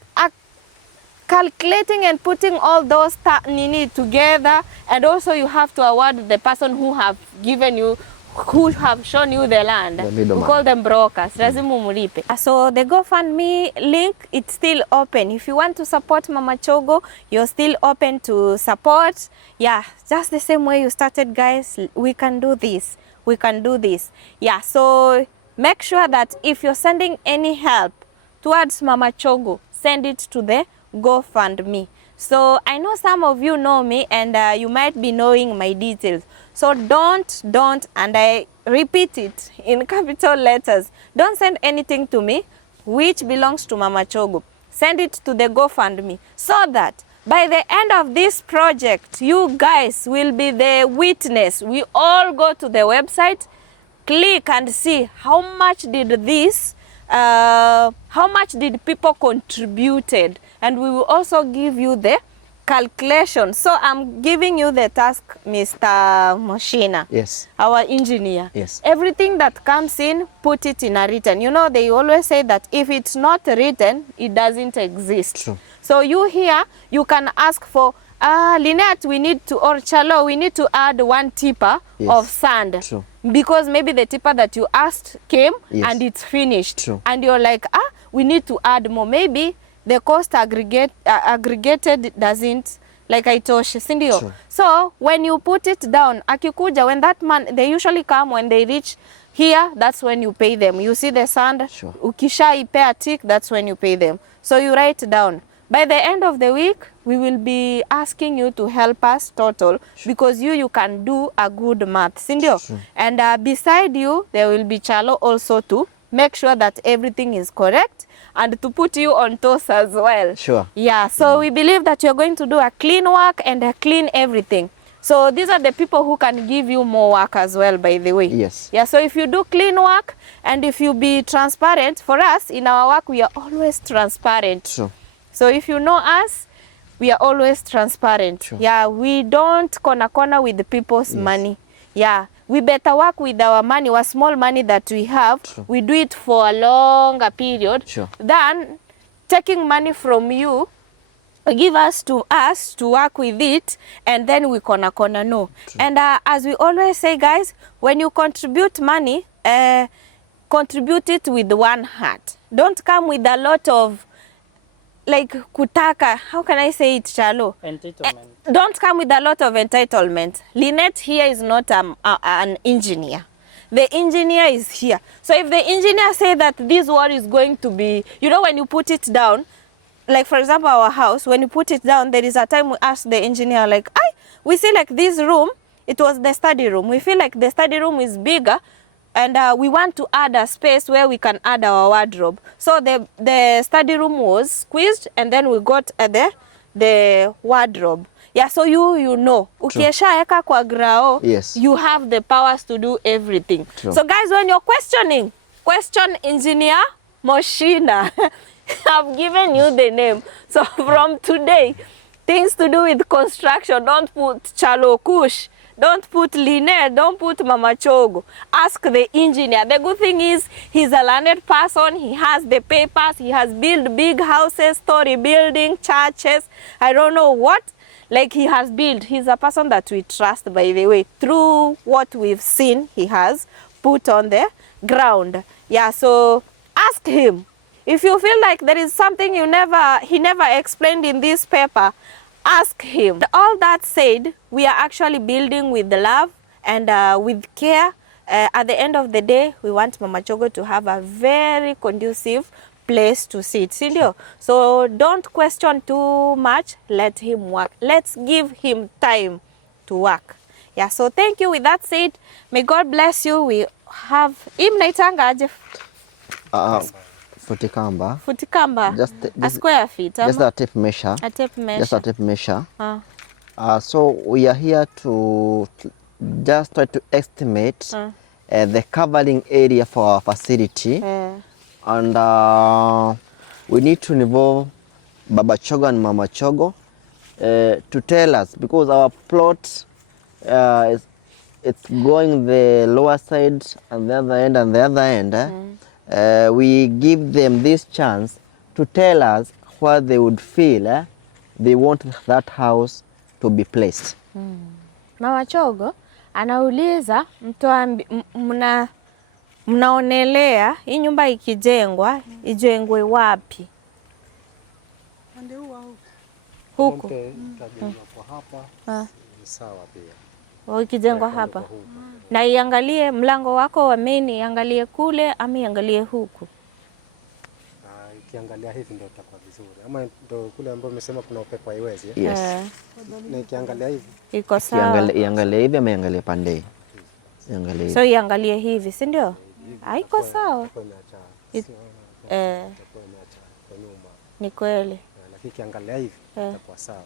calculating and putting all those nini together, and also you have to award the person who have given you, who have shown you the land. We call them brokers. Lazima umlipe. So the GoFundMe link, it's still open. If you want to support Mama Chogo, you're still open to support. Yeah, just the same way you started, guys. We can do this. We can do this. Yeah, so make sure that if you're sending any help towards Mama Chogo, send it to the GoFundMe. So I know some of you know me and you might be knowing my details. So don't, and I repeat it in capital letters, don't send anything to me which belongs to Mama Chogo. Send it to the GoFundMe so that by the end of this project, you guys will be the witness. We all go to the website, click and see how much did this, how much did people contributed, and we will also give you the calculation. So I'm giving you the task, Mr. Moshina. Yes. Our engineer. Yes. Everything that comes in, put it in a written. You know, they always say that if it's not written, it doesn't exist. True. So you here, you can ask for, Lynette, we need to, or Chalo, we need to add 1 tipper of sand. True. Because maybe the tipper that you asked came and it's finished. True. And you're like, we need to add more. Maybe the cost aggregated doesn't, like I told you, sindio? True. So when you put it down, akikuja, when that man, they usually come when they reach here, that's when you pay them. You see the sand, Sure. ukisha ipe a tick, that's when you pay them. So you write down. By the end of the week, we will be asking you to help us total, because you can do a good math, sindio? Sure. And beside you, there will be Chalo also to make sure that everything is correct and to put you on toes as well. Sure. Yeah, so we believe that you're going to do a clean work and a clean everything. So these are the people who can give you more work as well, by the way. Yes. Yeah, so if you do clean work and if you be transparent, for us, in our work, we are always transparent. True. So if you know us, we are always transparent. Sure. Yeah, we don't corner with the people's money. Yeah, we better work with our money, our small money that we have. True. We do it for a longer period Sure. than taking money from you, give us to work with it, and then we corner. No. True. And as we always say, guys, when you contribute money, contribute it with one heart. Don't come with a lot of like kutaka, how can I say it, Chalo? Entitlement. Don't come with a lot of entitlement. Lynette here is not an engineer. The engineer is here. So if the engineer say that this wall is going to be, you know, when you put it down, like for example our house, when you put it down, there is a time we ask the engineer like, we see like this room, it was the study room. We feel like the study room is bigger, and we want to add a space where we can add our wardrobe. So the study room was squeezed, and then we got the wardrobe. Yeah, so you know, ukieshaeka kwa grao, Yes. you have the powers to do everything. True. So guys, when you're questioning, question engineer Moshina. I've given you the name. So from today, things to do with construction, don't put Chalo Kush, don't put Lynette, don't put Mama Chogo. Ask the engineer. The good thing is he's a learned person. He has the papers. He has built big houses, story building, churches. I don't know what. Like he has built. He's a person that we trust, by the way, through what we've seen he has put on the ground. Yeah, so ask him. If you feel like there is something he never explained in this paper, ask him. All that said, we are actually building with love and with care. At the end of the day, we want Mama Chogo to have a very conducive place to sit. Sindio? So don't question too much. Let him work. Let's give him time to work. Yeah, so thank you. With that said, may God bless you. We have mnaitanga Futikamba. Futikamba. Just a square feet. Just a tape measure. A tape measure. Just a tape measure. So we are here to just try to estimate the covering area for our facility. And we need to involve Baba Chogo and Mama Chogo to tell us, because our plot it's going the lower side and the other end and the other end. We give them this chance to tell us where they would feel they want that house to be placed. Mama Chogo anauliza mnaonelea hii nyumba ikijengwa ijengwe wapi? Pande Huku. Itajengwa kwa hapa. Ni sawa pia. Ikijengwa hapa. Na iangalie mlango wako wa main, iangalie kule ama iangalie huku? Ikiangalia hivi ndio itakuwa vizuri. Ama ndio kule ambao umesema kuna upepo haiwezi. Yes. Na ikiangalia hivi iko sawa. Iangalie hivi ama iangalie pande? Iangalie. So iangalie hivi, si ndio? Haiko sawa. Ni kweli. Lakini ikiangalia hivi itakuwa sawa.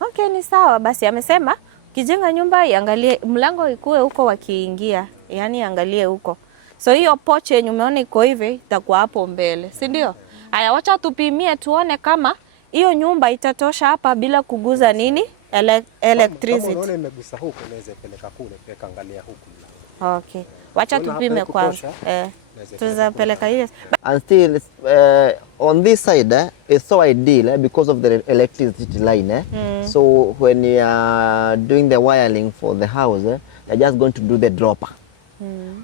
Okay, ni sawa basi. Amesema ukijenga nyumba iangalie mlango ikue huko wakiingia. Yaani iangalie huko. So hiyo porch yenye umeona iko hivi itakuwa hapo mbele, si ndio? Haya, wacha tupimie tuone kama hiyo nyumba itatosha hapa bila kuguza nini? Electricity. Kama unaona imegusa huko unaweza peleka kule, peleka angalia huku. Okay. Wacha tupime kwanza. Tutapeleka ile. And still on this side it's so ideal because of the electricity line. So when you are doing the wiring for the house, you're just going to do the dropper.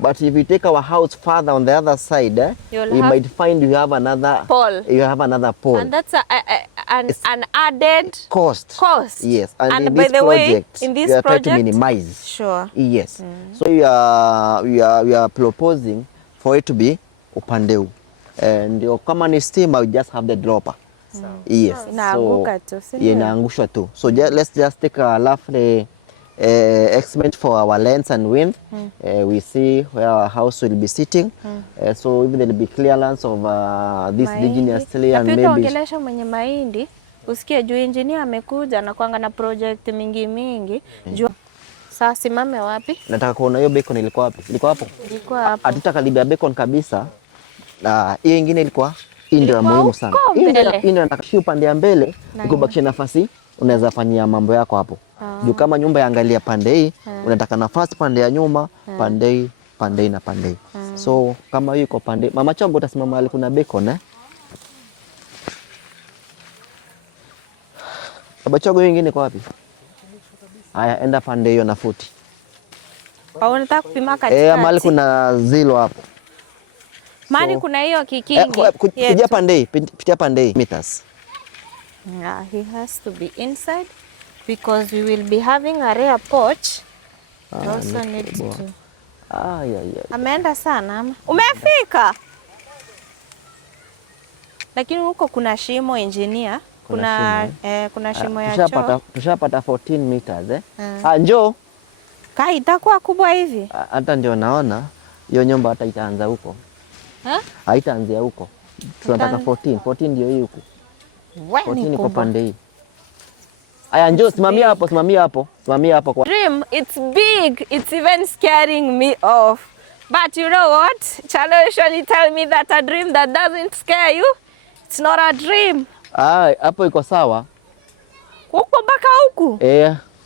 But if you take our house further on the other side, we might find you have another pole. You have another pole. And that's an added cost. Yes. And in by this the project, way, in this we are project, trying to minimize. Sure. Yes. So we are proposing for it to be upandeu. And kama ni steam, we just have the dropper. Yes. Inaanguka tu, si ndio? Inaangushwa tu. So let's just take a roughly estimate for our length and width. We see where our house will be sitting. So even there will be clearance of this indigenous tree and maybe. Ongelesha mwenye mahindi usikie juu engineer amekuja na kuanga na project mingi. Juu sasa simame wapi? Nataka kuona hiyo bacon ilikuwa wapi? Ilikuwa hapo? Ilikuwa hapo. Hatutakaribia bacon kabisa. Na hiyo nyingine ilikuwa ndio muhimu sana. Hii nataka shiu pande ya mbele ikubakisha nafasi unaweza fanyia mambo yako hapo. Juu kama nyumba yaangalia pande hii, unataka nafasi pande ya nyuma, pande hii na pande hii. So kama hiyo iko pande, Mama Chogo utasimama mahali kuna bacon Baba Chogo hiyo nyingine iko wapi? Haya, enda pande hiyo na futi. Unataka kupima katikati? Mahali kuna zilo hapo. Mani kuna hiyo kikingi. Pitia pande meters. Yeah, he has to be inside because we will be having a rear porch. We also need to. Ameenda sana ama? Umefika? Lakini huko kuna shimo engineer. Kuna shimo ya choo. Tushapata 14 meters njoo. Itakuwa kubwa hivi. Hata ndio naona hiyo nyumba hata itaanza huko. Haitaanzia huko. Tunataka 14 ndio hii huko. 14 kwa pande hii. Aya njoo, simamia hapo kwa. Dream, it's big. It's even scaring me off. But you know what? Chalo usually tell me that a dream that doesn't scare you, it's not a dream. Hapo iko sawa. Huko mpaka huku?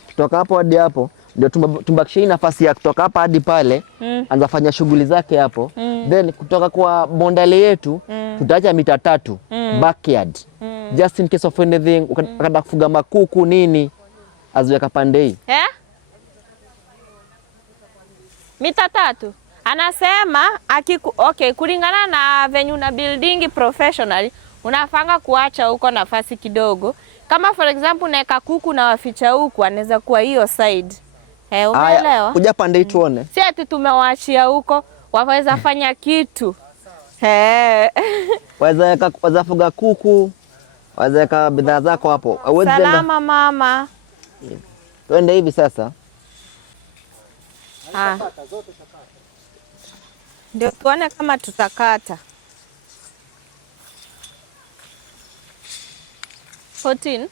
Kutoka hapo hadi hapo ndio tumbakishie nafasi ya kutoka hapa hadi pale. Anza fanya shughuli zake hapo. Then kutoka kwa bondale yetu tutaacha mita 3 backyard. Just in case of anything, ukataka kufuga makuku nini, aziweka pande hii. Mita 3. Anasema okay, kulingana na venue na building professionally, unafanga kuacha huko nafasi kidogo. Kama for example unaweka kuku na waficha huku, anaweza kuwa hiyo side. Umeelewa? Kuja pande hii tuone. Si ati tumewaachia huko, waweza fanya kitu. Waweza fuga kuku, waweza weka bidhaa zako hapo. Salama mama. Twende hivi sasa. Ndio tuone kama tutakata. 14.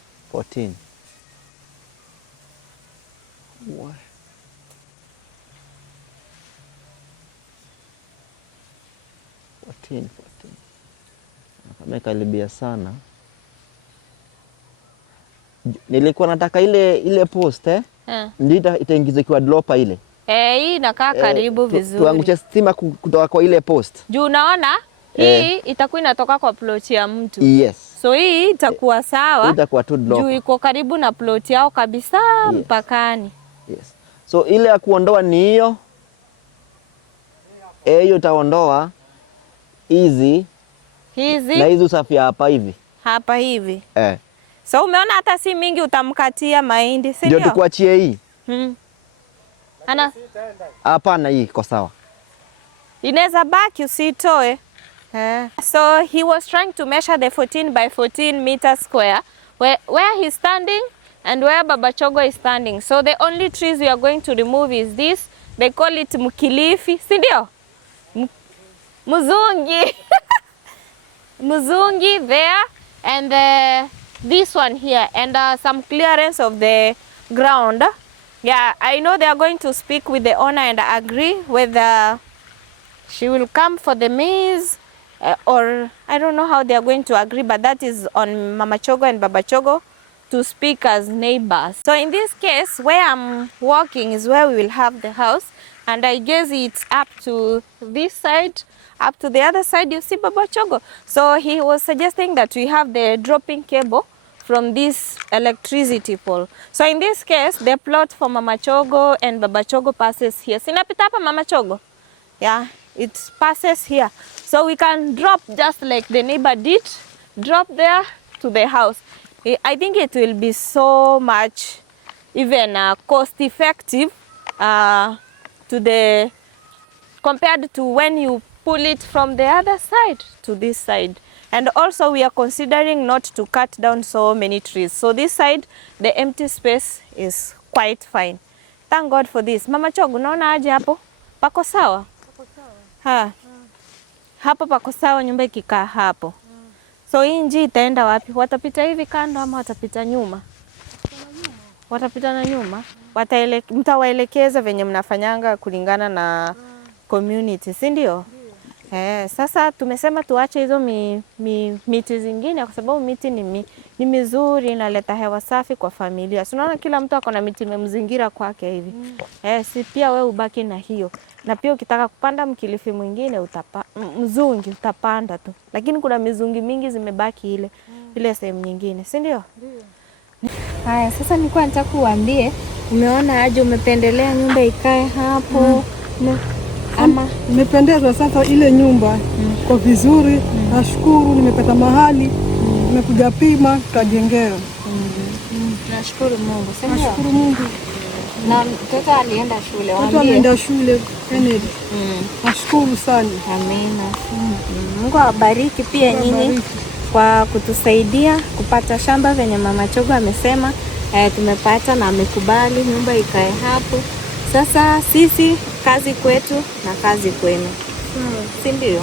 Wow. 14. Amekaribia sana. Nilikuwa nataka ile post ndio itaingizwa kwa dropper ile. Hii inakaa karibu vizuri. Tuangushe stima kutoka kwa ile post. Juu unaona hii itakuwa inatoka kwa plot ya mtu. Yes. So hii itakuwa sawa. Itakuwa tu dropper. Juu iko karibu na plot yao kabisa mpakani. Yes. So ile ya kuondoa ni hiyo. Hiyo utaondoa hizi na hizi usafi hapa hivi. So umeona hata si mingi utamkatia mahindi, si ndio? Ndio tukuachie hii. Hapana, hii iko sawa. Inaweza baki usitoe. So he was trying to measure the 14 by 14 meters square where he's standing and where Baba Chogo is standing. So the only trees we are going to remove is this. They call it mkilifi, si ndio? Muzungi. Muzungi there and this one here and some clearance of the ground. Yeah, I know they are going to speak with the owner and agree whether she will come for the maize or I don't know how they are going to agree, but that is on Mama Chogo and Baba Chogo to speak as neighbors. So in this case, where I'm walking is where we will have the house, and I guess it's up to this side, up to the other side, you see Baba Chogo. So he was suggesting that we have the dropping cable from this electricity pole. So in this case, the plot for Mama Chogo and Baba Chogo passes here. Sinapita hapa Mama Chogo? Yeah, it passes here. So we can drop just like the neighbor did, drop there to the house. I think it will be so much even cost effective compared to when you pull it from the other side to this side. And also we are considering not to cut down so many trees. So this side, the empty space is quite fine. Thank God for this. Mama Chogo, unaona aje hapo? Pako sawa? Pako sawa. Hapo pako sawa nyumba ikikaa hapo. So hii njia itaenda wapi? Watapita hivi kando ama watapita nyuma? Watapita na nyuma? Mtawaelekeza venye mnafanyanga kulingana na community, si ndio? Sasa tumesema tuache hizo miti zingine kwa sababu miti ni mizuri, inaleta hewa safi kwa familia. Tunaona kila mtu ako na miti imemzingira kwake hivi. Si pia we ubaki na hiyo. Na pia ukitaka kupanda mkilifi mwingine mzungi utapanda tu. Lakini kuna mizungi mingi zimebaki ile sehemu nyingine, si ndio? Ndio. Haya, sasa nilikuwa nataka kuambie, umeona aje umependelea nyumba ikae hapo? ama? Nimependezwa sasa ile nyumba kwa vizuri. Nashukuru nimepata mahali. Nimekuja pima kajengewa. Nashukuru Mungu. Sema Nashukuru Mungu. na mtoto alienda shule. Mtoto anaenda shule Kennedy. Nashukuru sana. Amina. Mungu awabariki pia nyinyi kwa kutusaidia kupata shamba venye Mama Chogo amesema. Tumepata na amekubali nyumba ikae hapo. Sasa sisi kazi kwetu na kazi kwenu. Si ndio?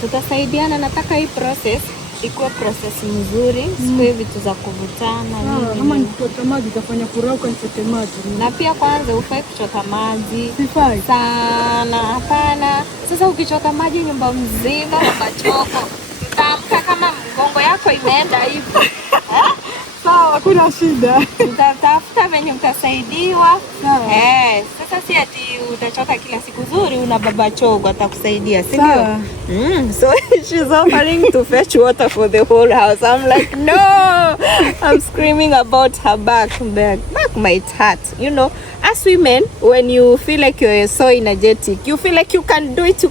Tutasaidiana. Nataka hii process ikuwe process mzuri, sikuwe vitu za kuvutana nini. Kama nikichota maji utafanya kurauka nichote maji. Na pia kwanza ufai kuchota maji. Sifai Sana, hapana. Sasa ukichota maji nyumba mzima Mama Chogo, utaamka kama mgongo yako imeenda hivi. sawa, hakuna shida. Utatafuta venye utasaidiwa. Sasa si ati utachota kila siku. Zuri una Baba Chogo atakusaidia, si ndio? So she's offering to fetch water for the whole house. I'm like, no. I'm screaming about her back might hurt. You know, as women, when you feel like you're so energetic, you feel like you can do it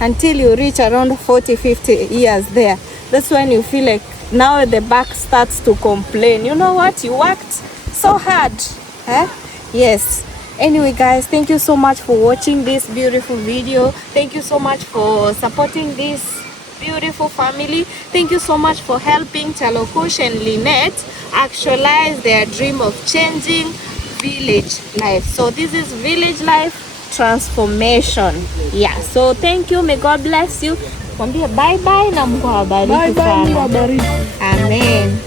until you reach around 40-50 years there. That's when you feel like now the back starts to complain. You know what? You worked so hard. Yes. Anyway, guys, thank you so much for watching this beautiful video. Thank you so much for supporting this beautiful family. Thank you so much for helping Chalokush and Lynette actualize their dream of changing village life. So this is village life transformation. Yeah. So thank you. May God bless you. Mwambie bye bye na Mungu awabariki sana. Amen.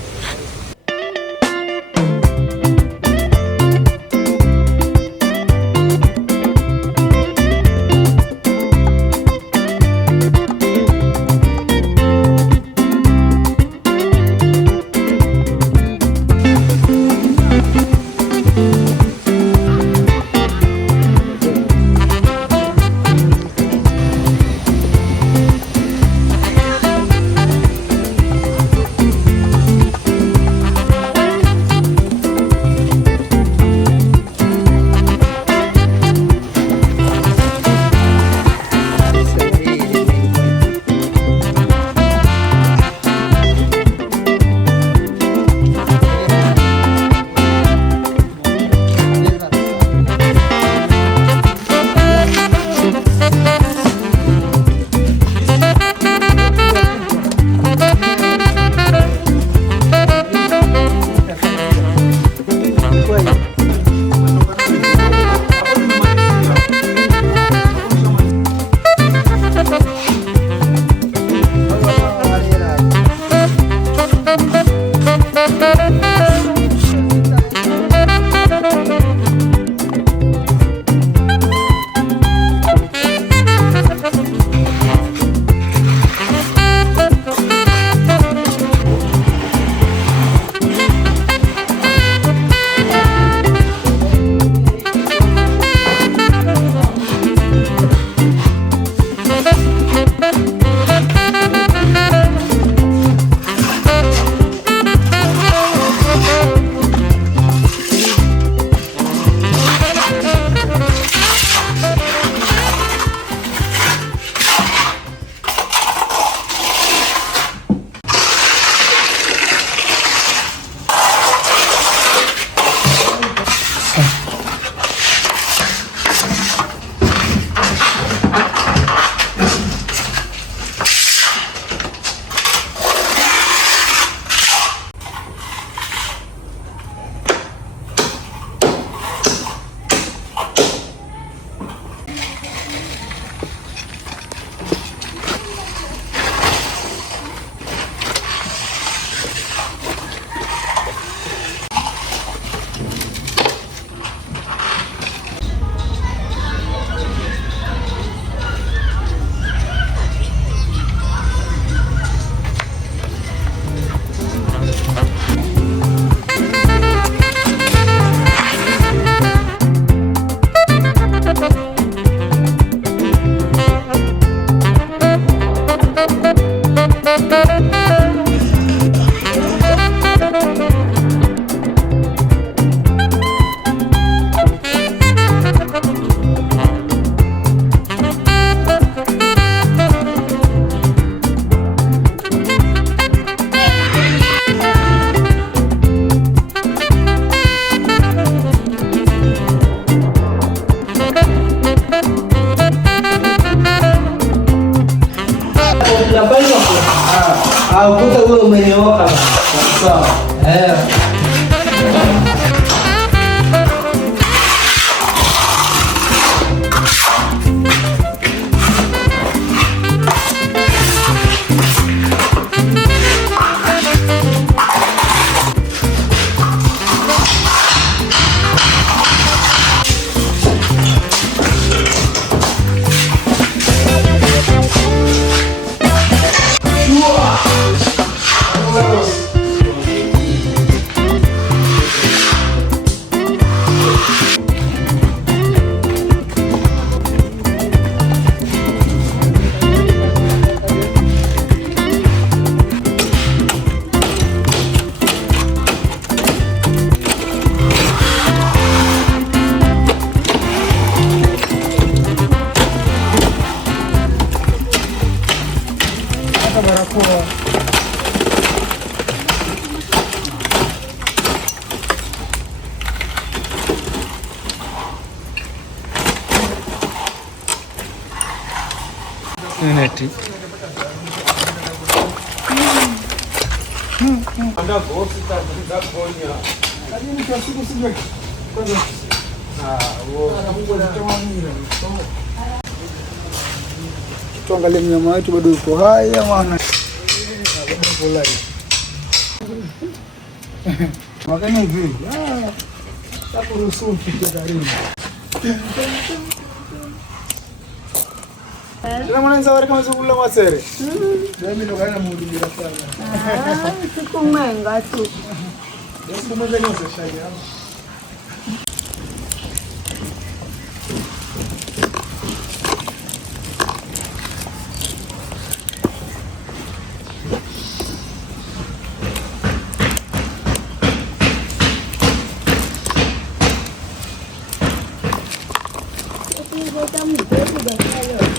Ukuta ule umenyooka sawa. Tuangalie mnyama wetu bado yuko hai ama wakani hivi takuruhusu ufike karibu. Kila mwananza wale kama zungula wasere. Mimi ndo kana muhudumia sana. Siku mwenga tu. Siku mwenga ni usashaya. Kita mesti berjaya.